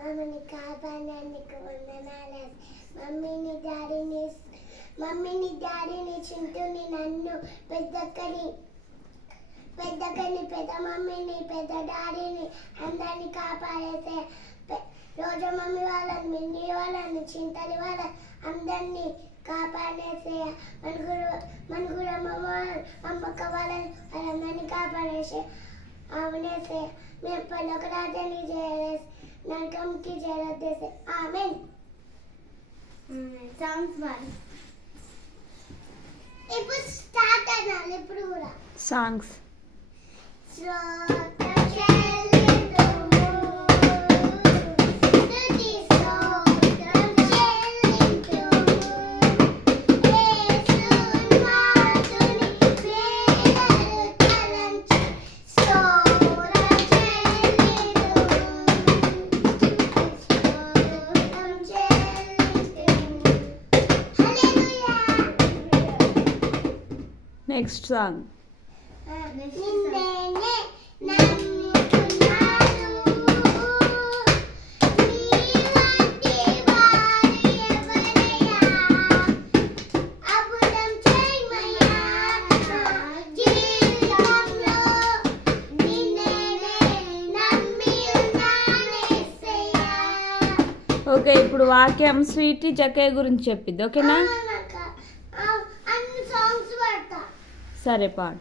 మమ్మల్ని కాపాడినందుకు వందనాలు. మమ్మీని డాడీని చింటూని నన్ను పెద్దక్కని పెద్ద మమ్మీని పెద్ద డాడీని అందరినీ కాపాడేసే. రోజు మమ్మీ వాళ్ళని మిండి వాళ్ళని చింతలి వాళ్ళని అందరినీ కాపాడేసే. మన కూడా అమ్మక్క వాళ్ళందరినీ కాపాడేసే. అవునేసే మేము పల్లొక రాజ్యాన్ని చేయాలి, నరకంకి చేరొద్దేసే. ఆమెన్. సాంగ్స్ పాడు. ఇప్పుడు స్టార్ట్ అవ్వాలి. ఇప్పుడు కూడా సాంగ్స్. Next song. ఓకే, ఇప్పుడు వాక్యం స్వీటీ జక్కయ్య గురించి చెప్పిద్ది. ఓకేనా? సరే పాడు.